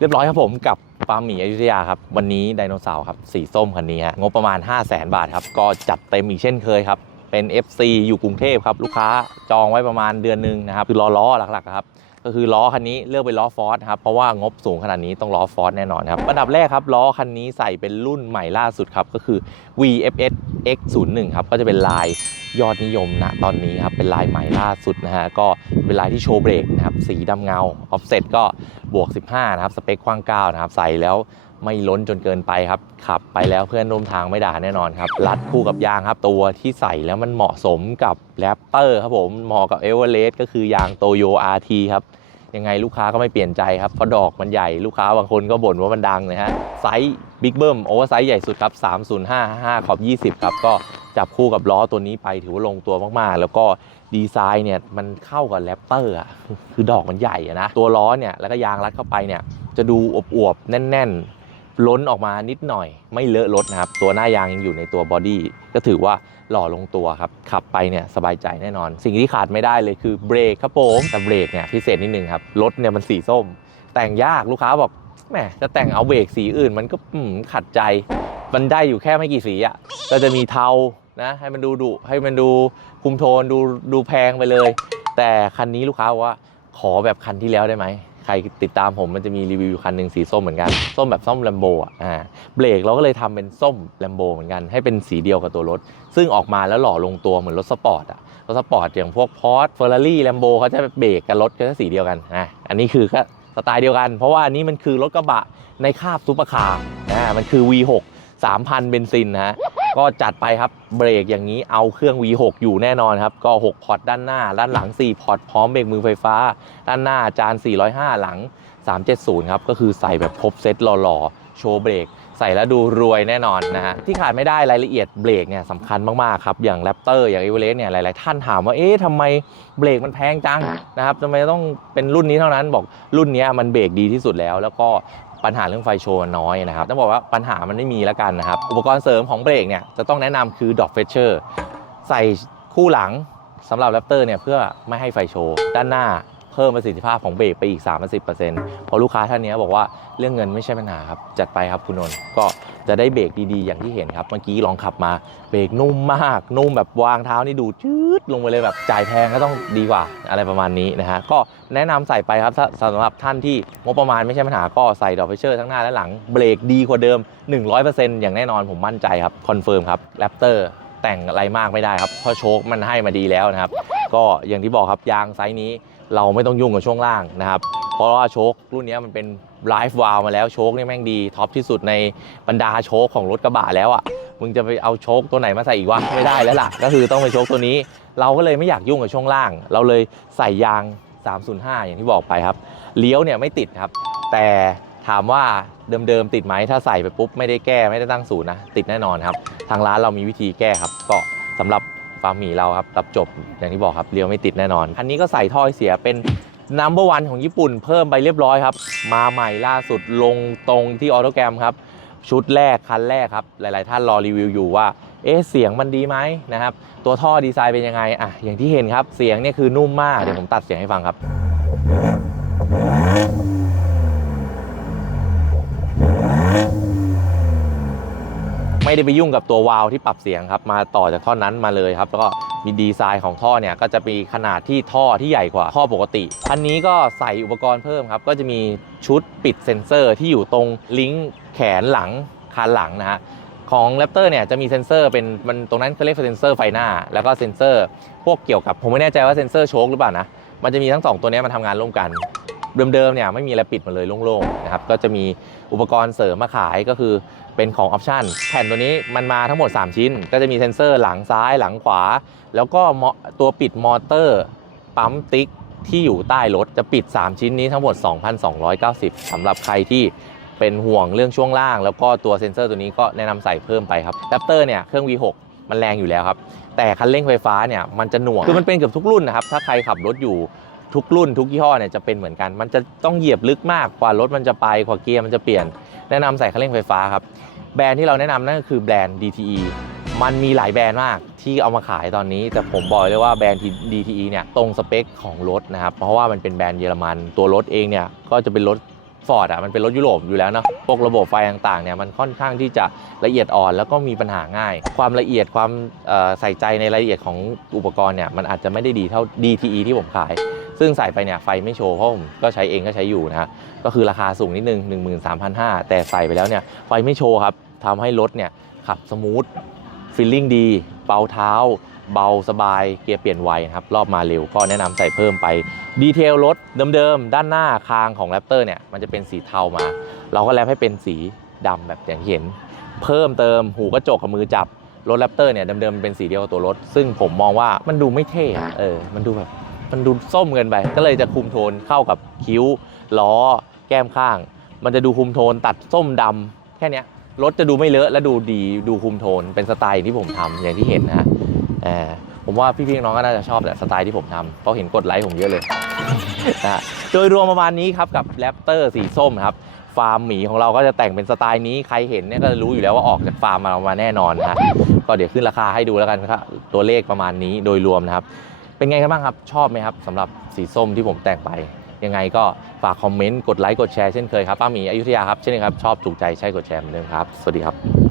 เรียบร้อยครับผมกับฟาร์มหมีอยุธยาครับ วันนี้ไดโนเสาร์ครับ สีส้มคันนี้ฮะงบประมาณ 5 0 0แสนบาทครับ ก็จัดเต็มอีกเช่นเคยครับ เป็น FC อยู่กรุงเทพครับ ลูกค้าจองไว้ประมาณเดือนหนึ่งนะครับ คือล้อล้อหลักๆครับ ก็คือล้อคันนี้เลือกเป็นล้อฟอร์สครับ เพราะว่างบสูงขนาดนี้ต้องล้อฟอร์สแน่นอนครับอันดับแรกครับล้อคันนี้ใส่เป็นรุ่นใหม่ล่าสุดครับก็คือ VFS X01 ครับก็จะเป็นลาย ยอดนิยมณตอนนี้ครับเป็นลายใหม่ล่าสุดนะฮะก็เป็นลายที่โชว์เบรกนะครับสีดำเงาออฟเซ็ตก็บวก 15 นะครับ สเปคกว้าง 9 นะครับ ใส่แล้วไม่ล้นจนเกินไปครับขับไปแล้วเพื่อนร่วมทางไม่ด่าแน่นอนครับ รัดคู่กับยางครับ ตัวที่ใส่แล้วมันเหมาะสมกับแรปเตอร์ครับผมเหมาะกับเอเวอเรสต์ก็คือยางโตโย RT ครับยังไงลูกค้าก็ไม่เปลี่ยนใจครับเพราะดอกมันใหญ่ลูกค้าบางคนก็บ่นว่ามันดังนะฮะไซส์บิ๊กเบิ้มโอเวอร์ไซส์ใหญ่สุดครับ 3055 ขอบ 20 ครับ ก็ จับคู่กับล้อตัวนี้ไปถือว่าลงตัวมากๆ แล้วก็ดีไซน์เนี่ยมันเข้ากับแรปเตอร์อะคือดอกมันใหญ่อะนะ ตัวล้อเนี่ยแล้วก็ยางรัดเข้าไปเนี่ยจะดูอวบๆ แน่น ๆ ล้นออกมานิดหน่อย ไม่เลอะรถนะครับ ตัวหน้ายางยังอยู่ในตัวบอดี้ก็ถือว่าหล่อลงตัวครับ ขับไปเนี่ยสบายใจแน่นอน สิ่งที่ขาดไม่ได้เลยคือเบรกครับผมแต่เบรกเนี่ยพิเศษนิดนึงครับรถเนี่ยมันสีส้ม แต่งยากลูกค้าบอก แหมจะแต่งเอาเบรกสีอื่นมันก็ขัดใจ มันได้อยู่แค่ไม่กี่สีอะก็จะมีเทานะให้มันดูดุให้มันดูคุมโทนดูดูแพงไปเลย แต่คันนี้ลูกค้าว่าขอแบบคันที่แล้วได้ไหมใครติดตามผมมันจะมีรีวิวคันหนึ่งสีส้มเหมือนกัน ส้มแบบส้มแลมโบอะอ่าเบรกเราก็เลยทำเป็นส้มแลมโบเหมือนกันให้เป็นสีเดียวกับตัวรถ ซึ่งออกมาแล้วหล่อลงตัวเหมือนรถสปอร์ตอะรถสปอร์ตอย่างพวกพอร์ตเฟอร์รารี่แลมโบเขาจะเบรกกับรถก็จะสีเดียวกันอะอันนี้คือก็ ไตล์เดียวกัน เพราะว่าอันนี้มันคือรถกระบะในคาบซูเปอร์คาร์นะมันคือ V6 3,000 เบนซินนะฮะก็จัดไปครับเบรกอย่างนี้เอาเครื่อง V6 อยู่แน่นอนครับ ก็ 6 พอร์ตด้านหน้า ด้านหลัง 4 พอร์ตพร้อมเบรกมือไฟฟ้า ด้านหน้าจาน 405 หลัง 370 ครับ ก็คือใส่แบบครบเซตหล่อๆ โชว์เบรก ใส่แล้วดูรวยแน่นอนนะฮะที่ขาดไม่ได้รายละเอียดเบรกเนี่ยสำคัญมากๆครับอย่างแรปเตอร์อย่างเอเวอเรสต์เนี่ยหลายๆท่านถามว่าเอ๊ะทำไมเบรกมันแพงจังนะครับทำไมต้องเป็นรุ่นนี้เท่านั้นบอกรุ่นนี้มันเบรกดีที่สุดแล้ว แล้วก็ปัญหาเรื่องไฟโชว์น้อยนะครับต้องบอกว่าปัญหามันไม่มีแล้วกันนะครับ อุปกรณ์เสริมของเบรกเนี่ยจะต้องแนะนำคือดอกเฟเชอร์ใส่คู่หลังสำหรับแรปเตอร์เนี่ยเพื่อไม่ให้ไฟโชว์ด้านหน้า เพิ่มประสิทธิภาพของเบรกไปอีก 30%เพราะลูกค้าท่านนี้บอกว่าเรื่องเงินไม่ใช่ปัญหาครับ จัดไปครับคุณนนท์ก็จะได้เบรกดีๆ อย่างที่เห็นครับ เมื่อกี้ลองขับมาเบรกนุ่มมาก นุ่มแบบวางเท้านี่ดูจืดลงไปเลยแบบจ่ายแพงก็ต้องดีกว่าอะไรประมาณนี้นะฮะก็แนะนำใส่ไปครับถ้าสำหรับท่านที่งบประมาณไม่ใช่ปัญหาก็ใส่ดอกเฟเชอร์ทั้งหน้าและหลังเบรกดีกว่าเดิม 100%อย่างแน่นอนผมมั่นใจครับคอนเฟิร์มครับแรปเตอร์แต่งอะไรมากไม่ได้ครับเพราะโชคมันให้มาดีแล้วนะครับก็อย่างที่บอกครับยางไซส์นี้ เราไม่ต้องยุ่งกับช่วงล่างนะครับเพราะว่าโชครุ่นนี้มันเป็นไลฟ์วาลมาแล้วโชคนี่แม่งดีท็อปที่สุดในบรรดาโชคของรถกระบะแล้วอะ่ะมึงจะไปเอาโชคตัวไหนมาใส่อีกวะไม่ได้แล้วล่ะ ก็คือต้องเป็นโชคตัวนี้ เราก็เลยไม่อยากยุ่งกับช่วงล่าง เราเลยใส่ยาง 305 อย่างที่บอกไปครับเลี้ยวเนี่ยไม่ติดครับ แต่ถามว่าเดิมๆติดไหมถ้าใส่ไปปุ๊บไม่ได้แก้ไม่ได้ตั้งศูนย์นะติดแน่นอนครับ ทางร้านเรามีวิธีแก้ครับ ก็สำหรับ ฟาร์มหมีเราครับรับจบอย่างที่บอกครับเลี้ยวไม่ติดแน่นอนอันนี้ก็ใส่ท่อไอเสียเป็นนัมเบอร์วันของญี่ปุ่นเพิ่มไปเรียบร้อยครับ มาใหม่ล่าสุดลงตรงที่ออโตแกรมครับ ชุดแรก คันแรกครับ หลาย ๆ ท่านรอรีวิวอยู่ว่า เอ๊ะ เสียงมันดีไหมนะครับ ตัวท่อดีไซน์เป็นยังไงอะอย่างที่เห็นครับ เสียงเนี่ยคือนุ่มมาก เดี๋ยวผมตัดเสียงให้ฟังครับ ไม่ได้ไปยุ่งกับตัววาล์วที่ปรับเสียงครับมาต่อจากท่อนนั้นมาเลยครับแล้วก็มีดีไซน์ของท่อเนี่ยก็จะมีขนาดที่ท่อที่ใหญ่กว่าท่อปกติ อันนี้ก็ใส่อุปกรณ์เพิ่มครับ ก็จะมีชุดปิดเซ็นเซอร์ที่อยู่ตรงลิงก์แขนหลังคานหลังนะฮะของ Raptor เนี่ยจะมีเซ็นเซอร์เป็นมันตรงนั้นเขาเรียกเซ็นเซอร์ไฟหน้า แล้วก็เซ็นเซอร์พวกเกี่ยวกับ ผมไม่แน่ใจว่าเซ็นเซอร์โชคหรือเปล่านะมันจะมีทั้งสองตัวเนี้ยมันทำงานร่วมกันเดิมๆเนี่ยไม่มีอะไรปิดมาเลยโล่งๆนะครับก็จะมีอุปกรณ์เสริมมาขายก็คือ เป็นของออปชันแผ่นตัวนี้มันมาทั้งหมด 3 ชิ้น ก็จะมีเซ็นเซอร์หลังซ้ายหลังขวา แล้วก็ตัวปิดมอเตอร์ปั๊มติ๊กที่อยู่ใต้รถจะปิด 3 ชิ้นนี้ทั้งหมด 2,290สำหรับใครที่เป็นห่วงเรื่องช่วงล่าง แล้วก็ตัวเซ็นเซอร์ตัวนี้ก็แนะนำใส่เพิ่มไปครับแรปเตอร์เนี่ยเครื่อง V6 มันแรงอยู่แล้วครับ แต่คันเร่งไฟฟ้าเนี่ยมันจะหน่วงคือมันเป็นเกือบทุกรุ่นนะครับ ถ้าใครขับรถอยู่ทุกรุ่นทุกยี่ห้อเนี่ยจะเป็นเหมือนกัน มันจะต้องเหยียบลึกมากกว่ารถมันจะไปกว่าเกียร์มันจะเปลี่ยน แนะนำใส่คันเร่งไฟฟ้าครับ แบรนด์ที่เราแนะนำนั่นก็คือแบรนด์ DTE มันมีหลายแบรนด์มากที่เอามาขายตอนนี้ แต่ผมบอกเลยว่าแบรนด์ DTE เนี่ยตรงสเปคของรถนะครับ เพราะว่ามันเป็นแบรนด์เยอรมัน ตัวรถเองเนี่ยก็จะเป็นรถฟอร์ดอะมันเป็นรถยุโรปอยู่แล้วเนาะพวกระบบไฟต่างๆเนี่ยมันค่อนข้างที่จะละเอียดอ่อนแล้วก็มีปัญหาง่าย ความละเอียดความใส่ใจในรายละเอียดของอุปกรณ์เนี่ยมันอาจจะไม่ได้ดีเท่า DTE ที่ผมขาย ซึ่งใส่ไปเนี่ยไฟไม่โชว์เพราะผมก็ใช้เองก็ใช้อยู่นะฮะก็คือราคาสูงนิดนึง 13,500 แต่ใส่ไปแล้วเนี่ยไฟไม่โชว์ครับทำให้รถเนี่ยขับสมูทฟีลลิ่งดี เบาเท้า เบาสบายเกียร์เปลี่ยนไวนะครับ รอบมาเร็วก็แนะนำใส่เพิ่มไป ดีเทลรถเดิมๆ ด้านหน้าคางของแรปเตอร์เนี่ยมันจะเป็นสีเทามา เราก็แรปให้เป็นสีดำแบบอย่างที่เห็น เพิ่มเติมหูกระจกกับมือจับรถแรปเตอร์เนี่ยเดิมๆมันเป็นสีเดียวกับตัวรถ ซึ่งผมมองว่ามันดูไม่เท่เออมันดูแบบ มันดูส้มเกินไป ก็เลยจะคุมโทนเข้ากับคิ้วล้อ แก้มข้าง มันจะดูคุมโทนตัดส้มดำแค่นี้รถจะดูไม่เลอะและดูดีดูคุมโทนเป็นสไตล์ที่ผมทำอย่างที่เห็นนะฮะผมว่าพี่ๆน้องก็น่าจะชอบแหละสไตล์ที่ผมทำเพราะเห็นกดไลค์ผมเยอะเลยนะโดยรวมประมาณนี้ครับกับแรปเตอร์สีส้มครับฟาร์มหมีของเราก็จะแต่งเป็นสไตล์นี้ใครเห็นเนี่ยก็จะรู้อยู่แล้วว่าออกจากฟาร์มมามาแน่นอนนะก็เดี๋ยวขึ้นราคาให้ดูแล้วกันครับตัวเลขประมาณนี้โดยรวมนะครับ เป็นไงกันบ้างครับ ชอบไหมครับสำหรับสีส้มที่ผมแต่งไป ยังไงก็ฝากคอมเมนต์ กดไลค์ กดแชร์เช่นเคยครับ ป้าหมีอยุธยาครับ เช่นเคยครับ ชอบถูกใจใช่กดแชร์เหมือนเดิมครับ สวัสดีครับ